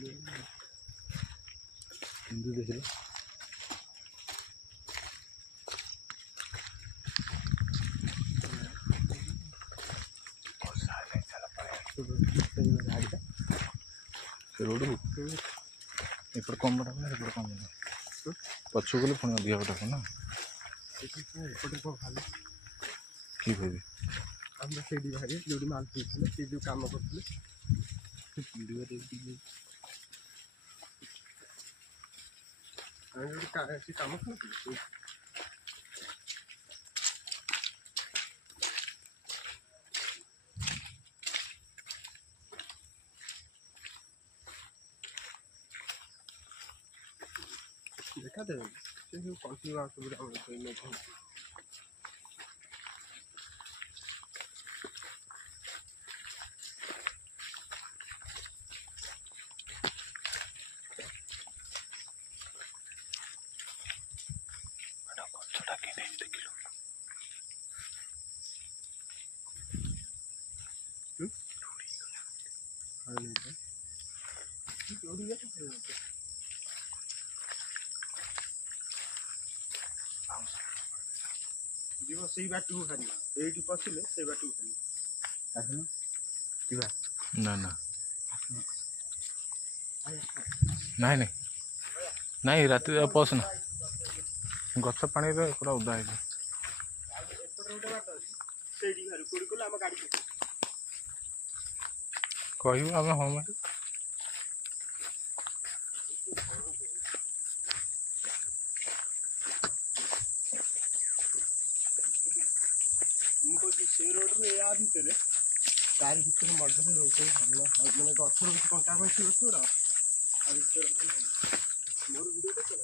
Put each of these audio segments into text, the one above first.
हिंदू देख लो रोड एपट कम बटा एपट कम पछ गले पुणी अधिका बटा ना कि कह हम से बाहर जो माल पीते जो कम करते कम देखा दे कंटिन्यू जीव से बाट को खाली ये पशिले से बाट को खाली आसन जीवा ना ना नहीं नहीं नहीं रात पसना गच पानी पूरा उदा है कहू आम हम से रोड में या भितर तार भितर मध्य रोड मैंने गठर कंटा बस गरा मोर वीडियो तो कर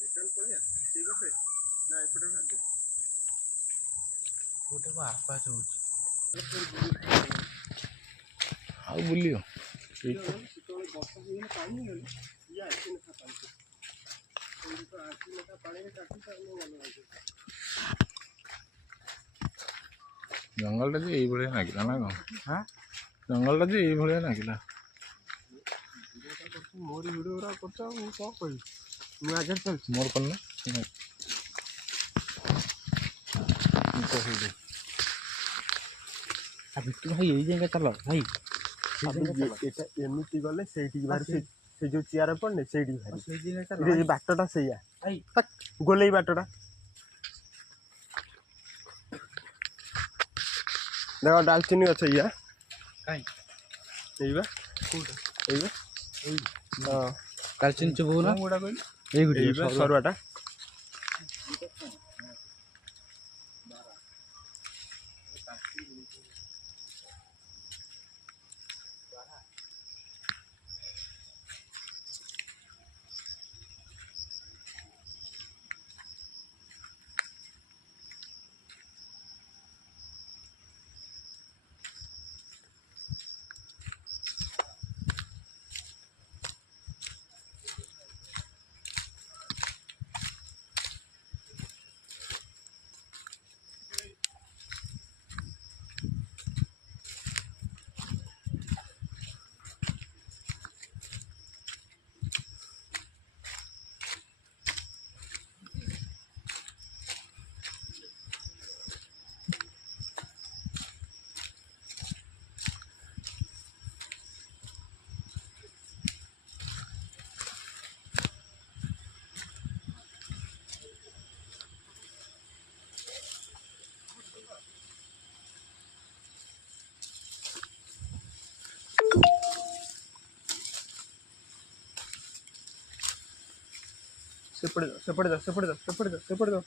रिटर्न पड़े से बटे ना एपटे खाद्य गोटे को आसपास हो बुलियो जंगल टा ये नागिला ना कौन हाँ जंगल टा ये नागिला मोर वीडियो कौन कह आगे चल मोर करना बिट्टू भाई यही जाएगा चलो भाई एमती गले से जो चेयर पड़ने से बाटटा से गोले बाटटा देख डालचिनी अच्छे या डालचिनी चुबू ना सरुआटा सेपड़े दो